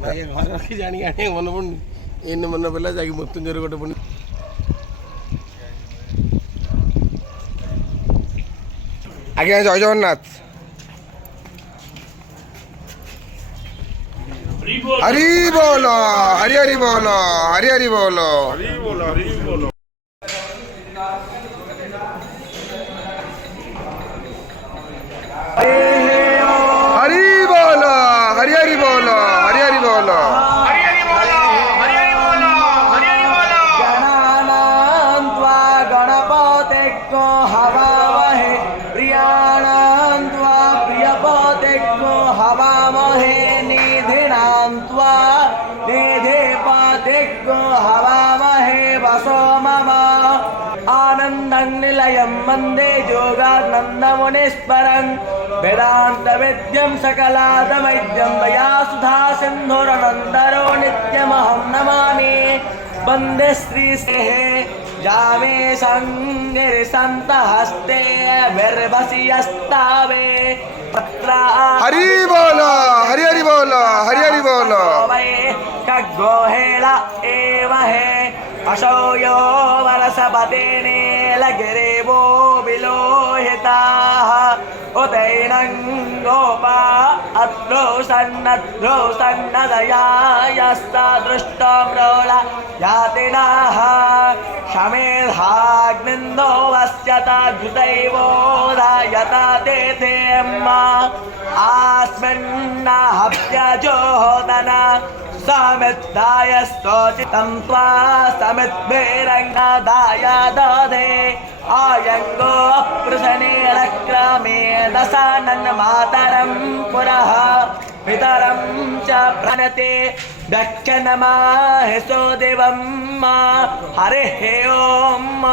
घर रखी जानी आने मन पड़नी इन मन पड़ा जाकि मृत्युंजय गोटे पुणी आज्ञा जय जगन्नाथ हरि बोलो हरि हरि बोलो हरि हरि बोलो हरि बोलो हरि बोलो हरि बोलो हरि हरि बोलो हरि हरि बोलो हरि हरि बोलो हरि हरि बोलो हरि हरि बोलो गणानान्त्वा गणपतिको हवामहे प्रियाणान्त्वा प्रियपतिको हवामहे निधिनान्त्वा निधिपतिको हवामहे वसो मम आनन्दं निलयं वन्दे योगानन्दमुनीश्वरं वेदान्तवेद्यं सकलातवैद्यं दयासुधा सिन्धुरनन्दरो नित्यमहं नमामि वन्दे श्रीसेः जामे सङ्गिरिसन्तहस्ते विर्वसि यस्तावे हरि बोलो हरि हरि बोलो हरि हरि बोलो खगोहेला एव हे अशो यो वरसपतेने लगिरेवो विलोहिताः उदैनं गोपा अत्रो सन्नदया यस्ता दृष्टम्रोला यातिनाः शमेधाग्निन्दो वस्यता धृतैवो धायता तेथेम्मा आस्मिन्नाहव्यजोदना समिद्धाय स्तोचितं त्वा समिद्भिरङ्गदाय दधे आयङ्गो पृशनीलक्रमे दशानन्मातरं पुरः पितरं च प्रणते दक्षिणमाहिषो देवं हरिः ओम्।